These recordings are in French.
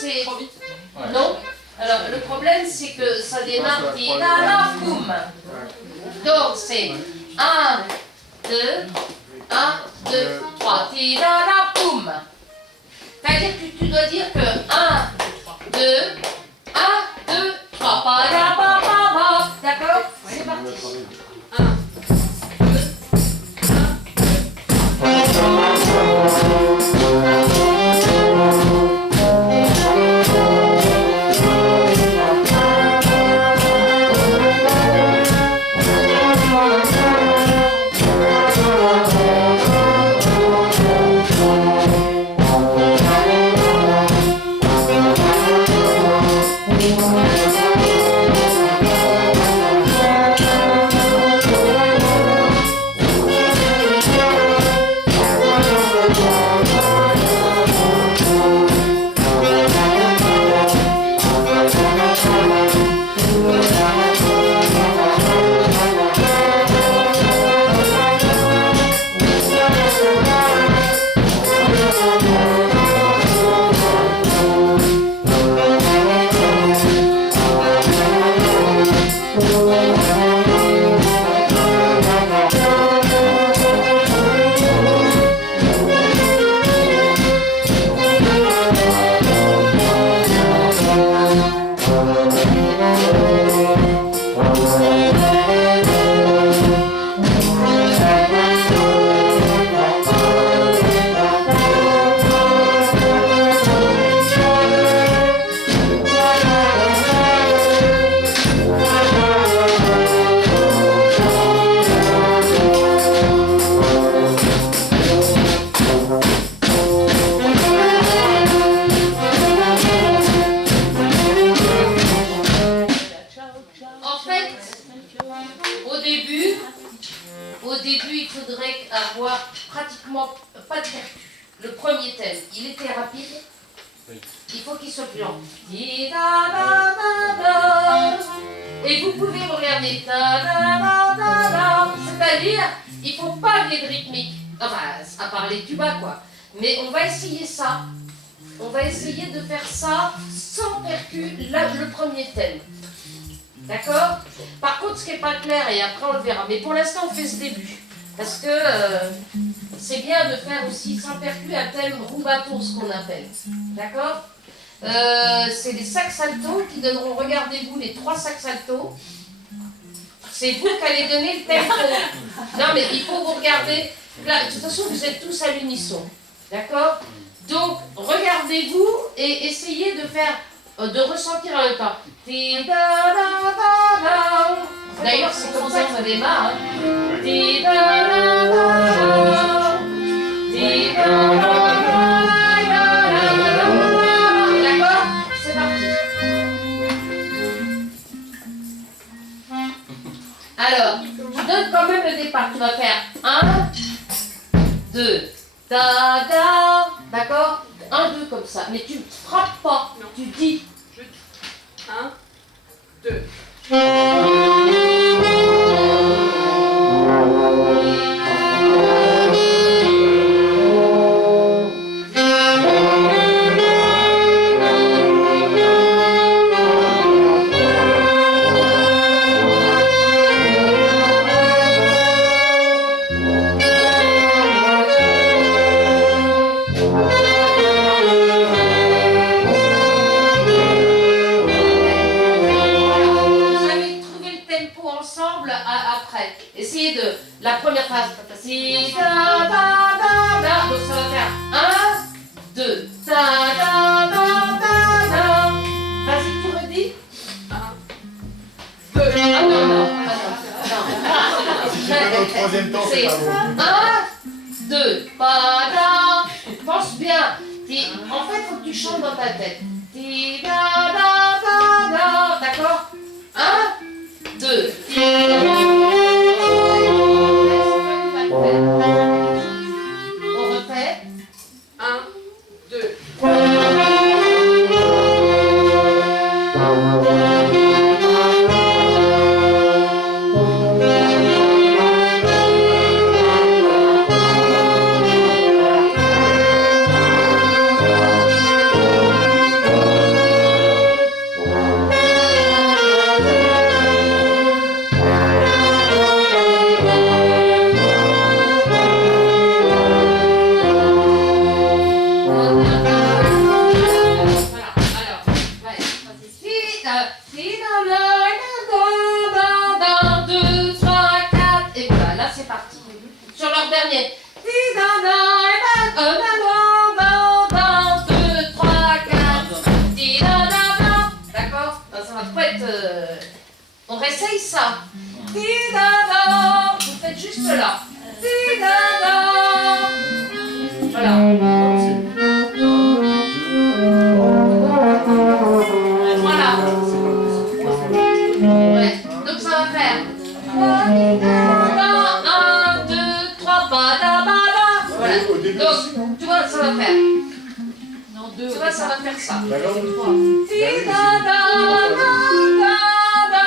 c'est... Trop vite. Non. Alors, le problème, c'est que ça démarre ti-da-da-poum. Donc, c'est 1, 2, 1, 2, 3. Ti-da-da-poum. C'est-à-dire que tu dois dire que 1, 2, 1, 2, 3. Pa-da-ba-ba-ba. D'accord? C'est parti. 1, 2, Mais pour l'instant, on fait ce début. Parce que c'est bien de faire aussi sans percu un thème rubato, ce qu'on appelle. D'accord? C'est les sax alto qui donneront, regardez-vous, les 3 sax alto. C'est vous qui allez donner le tempo. Non, mais il faut vous regarder. Là, de toute façon, vous êtes tous à l'unisson. D'accord? Donc, regardez-vous et essayez de faire, de ressentir en même temps. D'ailleurs, c'est comme ça que ça démarre. D'accord? C'est parti. Alors, je donne quand même le départ. Tu vas faire 1, 2, da, da. D'accord? 1, 2 comme ça. Mais tu ne frappes pas. Non. Tu dis. Je dis 1, 2. La première phrase, si da da da da, donc ça va faire 1, 2, da da da da da. Vas-y, tu redis. 1, 2. Ah non, non, non. Si j'ai pas le troisième temps, c'est pas bon. 1, 2, pa da. Pense bien. En fait, il faut que tu chantes dans ta tête. Ti da da da da. D'accord? 1, 2. On refait. 1, 2. 2, 3, 4. Di, da, da, da. D'accord? Ça va pas être. On réessaye ça. Di, da, da. Vous faites juste là. Di, da, da. Voilà. Voilà. Ouais. Donc ça va faire 1, 2, 3, bada, bada. Voilà. Donc, tu vois, ça va faire. Non, 2. Tu vois, ça va faire ça. D'accord. Ti, da, da, da, da, da.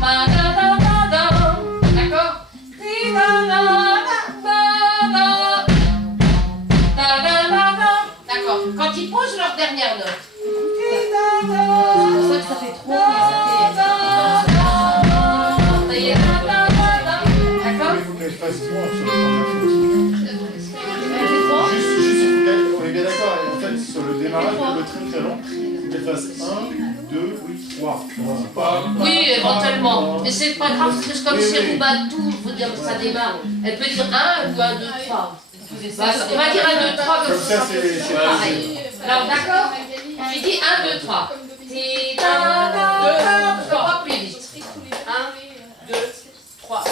Ba, da, da, da, da. D'accord? Ti, da, da, da, da, da. Da, da, da, da. D'accord. Quand ils posent leur dernière note. Ti, da, da, C'est pour ça que ça fait trop, mais ça fait. ça y est, da, da, da, da. D'accord? Il faut qu'elle fasse droit sur la première fois. Juste, on est bien d'accord, et en fait, sur le démarrage, le train très long, il faut qu'elle fasse 1, 2, 3. Oui, éventuellement. Mais c'est pas grave, parce que comme c'est Roubatou, il faut dire que ça démarre. Elle peut dire 1 ou 1, 2, 3. Bah, on va dire 1, 2, 3, comme Comme ça, ça, c'est c'est pareil. Alors, d'accord? J'ai dit 1, 2, 3. Ti, da, da, da. Je peux pas plus vite. 1, 2, 3.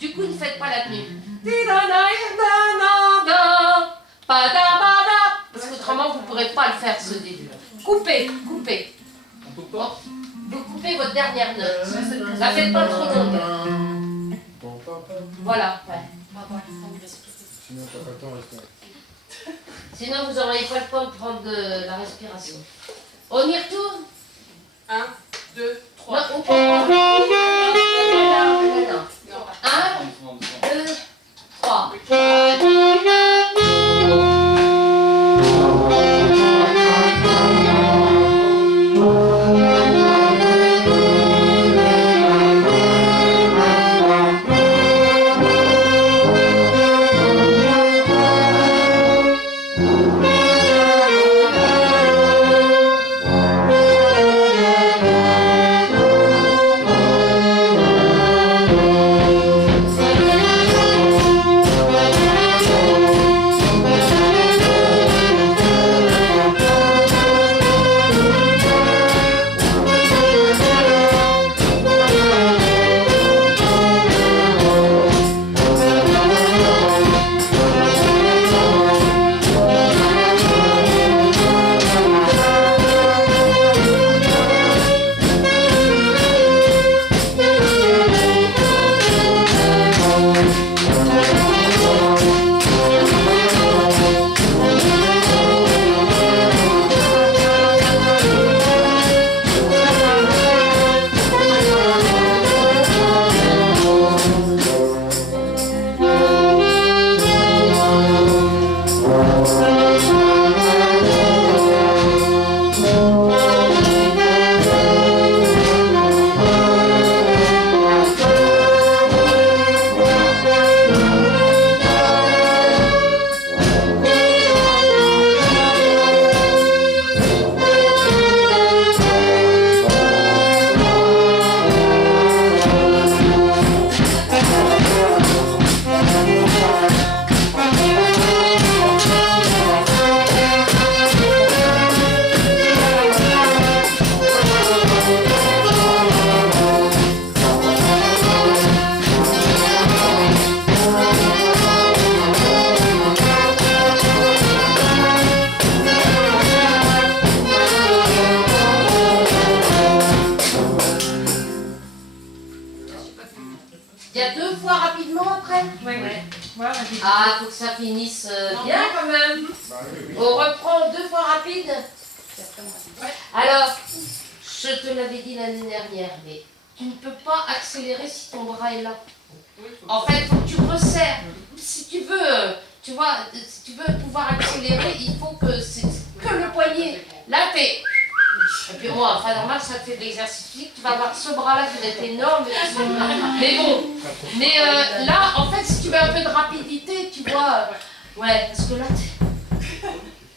Du coup, ne faites pas la tenue. Parce qu'autrement, vous ne pourrez pas le faire ce début. Coupez, coupez. Bon, vous coupez votre dernière note. La faites pas trop longue. Voilà. Ouais. Sinon, t'as pas le temps de rester. Sinon, vous n'aurez pas le temps de prendre de la respiration. On y retourne? 1, 2, 3. Non, on peut pas. Non. 1, 2, 3. Il y a 2 fois rapidement après? Ouais. Voilà, j'ai dit. Ah, faut que ça finisse bien quand même. On reprend 2 fois rapide. Alors, je te l'avais dit l'année dernière, mais tu ne peux pas accélérer si ton bras est là. En fait, il faut que tu resserres. Si tu veux tu vois, si tu veux pouvoir accélérer, il faut que le poignet. Là, t'es. Et puis moi, enfin normal, ça te fait de l'exercice physique, tu vas avoir ce bras-là qui va être énorme. Mais bon, là, en fait, si tu veux un peu de rapidité, tu vois, ouais, parce que là,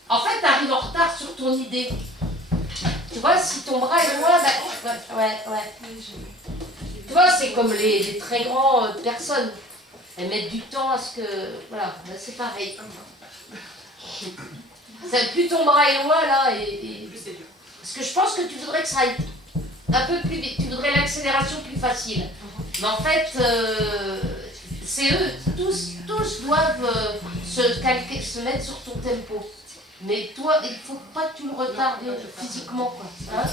en fait, tu arrives en retard sur ton idée. Tu vois, si ton bras est loin, ouais. Tu vois, c'est comme les très grandes personnes. Elles mettent du temps à ce que, voilà, là, c'est pareil. Plus ton bras est loin, là, et Plus c'est dur. parce que je pense que tu voudrais que ça aille un peu plus vite, tu voudrais l'accélération plus facile. Mais en fait, c'est eux, tous doivent se mettre sur ton tempo. Mais toi, il ne faut pas que tu le retardes physiquement, quoi. Hein,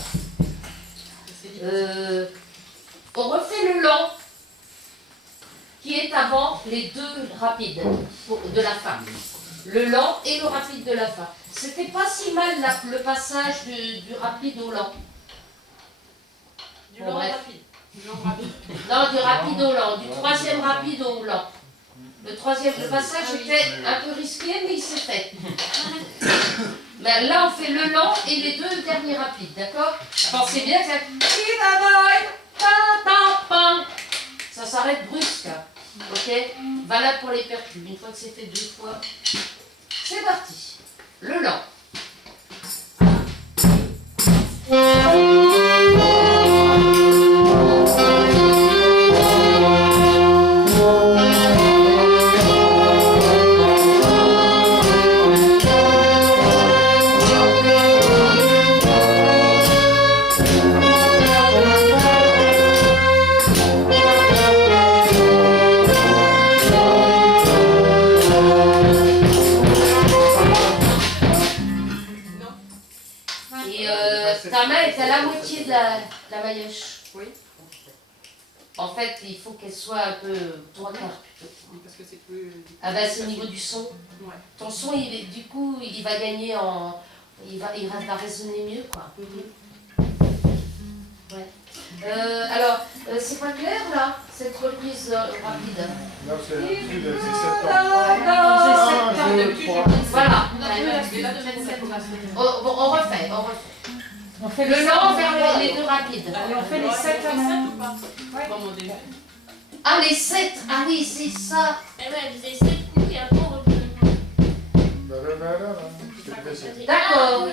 on refait le lent, qui est avant les deux rapides de la fin. Le lent et le rapide de la fin. C'était pas si mal le passage du rapide au lent. Du lent rapide. Non, du rapide au lent, du troisième rapide au lent. Le passage était un peu risqué, mais il s'est fait. Mais là, on fait le lent et les deux derniers rapides, d'accord? Pensez bien que ça s'arrête brusque. Ok? Valable pour les percus. Une fois que c'est fait 2 fois, c'est parti. Le lent. Ta main est à la moitié de la maillotche. Oui. En fait, il faut qu'elle soit un peu 3 quarts plutôt. Parce que c'est plus. Ah ben c'est au niveau du son. Ouais. Ton son, du coup, il va gagner en. Il va résonner mieux, quoi. Ouais. Alors, c'est pas clair là, cette reprise rapide? Là, c'est plus de 7 Voilà. Voilà. On refait. On fait le lent vers les deux rapides. Allez, on fait les 7 ou pas? Comme au début. Ah, les 7. Ah oui, c'est ça. Eh ben, elle faisait 7 coups et après on reprenait. D'accord.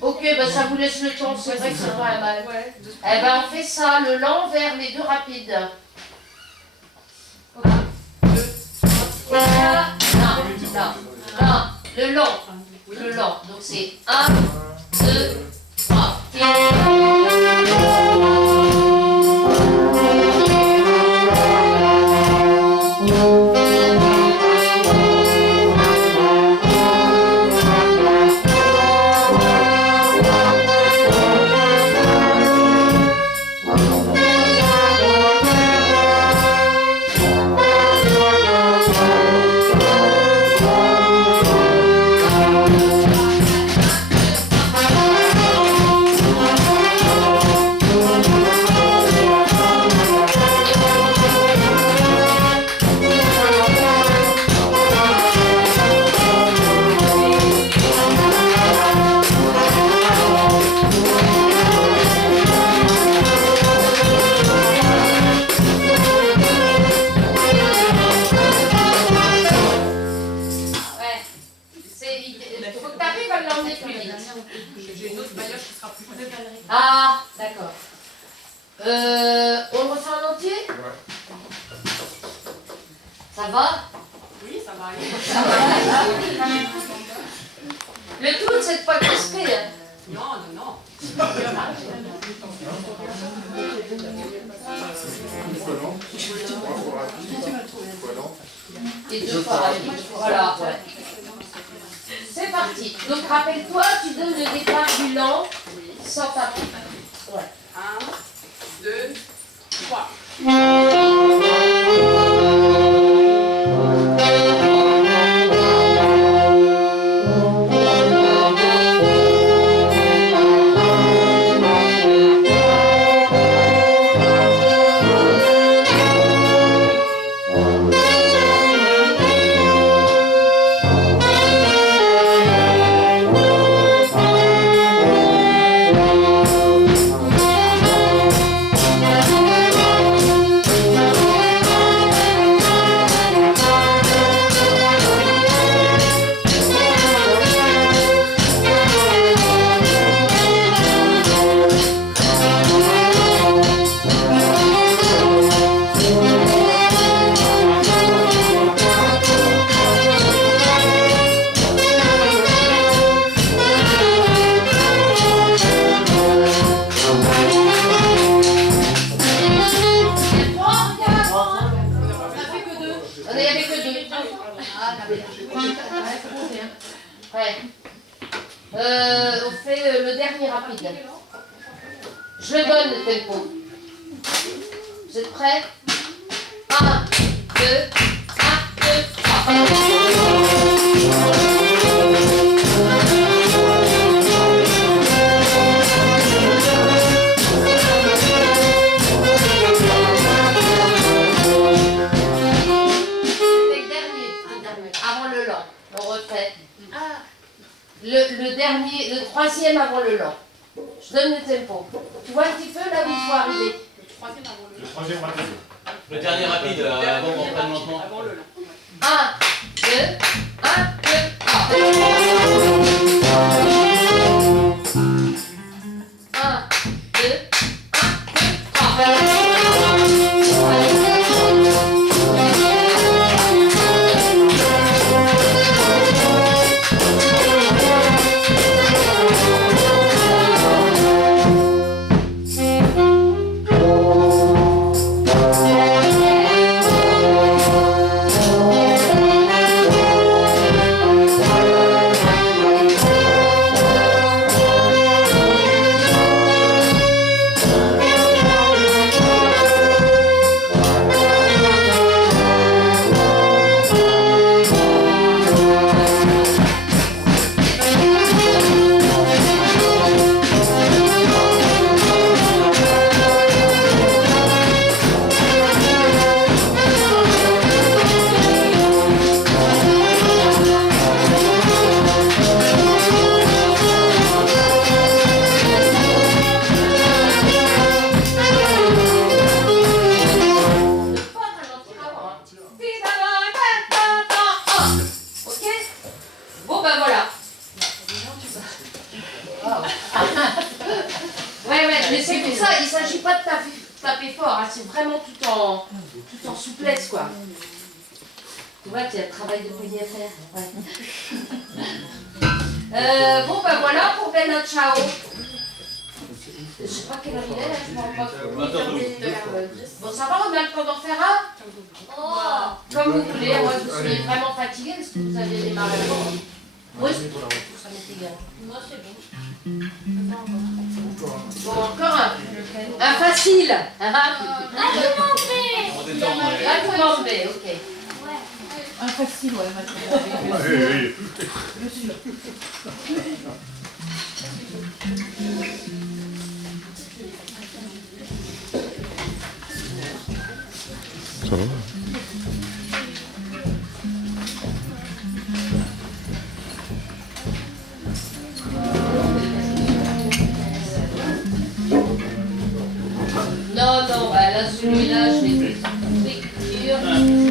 Ok, bah ça vous laisse le temps, c'est vrai que c'est pas mal. Eh ben on fait ça, le lent vers les deux rapides. 1, 2, 3, non, le lent. Le lent. Donc c'est 1, 2, 3. J'ai une autre maillotche qui sera plus facile. Ah, d'accord. On le refait en entier? Ouais. Ça va? Oui, ça va aller. Le tout, c'est de pas crisper. Hein. Non. Et 2 fois rapide. Voilà. Ouais. C'est parti. Donc rappelle-toi, tu donnes le départ du lent sans taper. Ouais. 1, 2, 3. On n'y avait que 2. Ah, la merde. Ouais, faut compter, hein. Ouais. On fait le dernier rapide. Je donne le tempo. Vous êtes prêts? 1, 2, 1, 2, 3. Avant le lent. On refait. Le dernier, le troisième avant le lent. Je donne le tempo. Tu vois un petit peu là où il faut arriver. Le troisième rapide. Le dernier rapide, avant qu'on prenne lentement. Avant le lent. 1, 2, 1, 2, 3. 1, 2, ok? Bon ben voilà. Ouais, mais c'est pour ça, il ne s'agit pas de taper fort, hein, c'est vraiment tout en souplesse, quoi. Tu vois, tu as le travail de poignet à faire. Ouais. Bon ben voilà pour Bella Ciao. Je sais pas quelle heure il est là, je me rends pas compte. Bon, ça va, on a le temps d'en faire un? Comme vous voulez, moi je suis vraiment fatiguée parce que vous avez démarré avant. Oui, ça m'est égal. Moi, c'est bon. Bon, encore un. Un facile. Ah, je m'en vais. On détend, ouais. Là, vous m'enlevez, ok. Ouais. Un facile, ouais, maintenant. Ça va.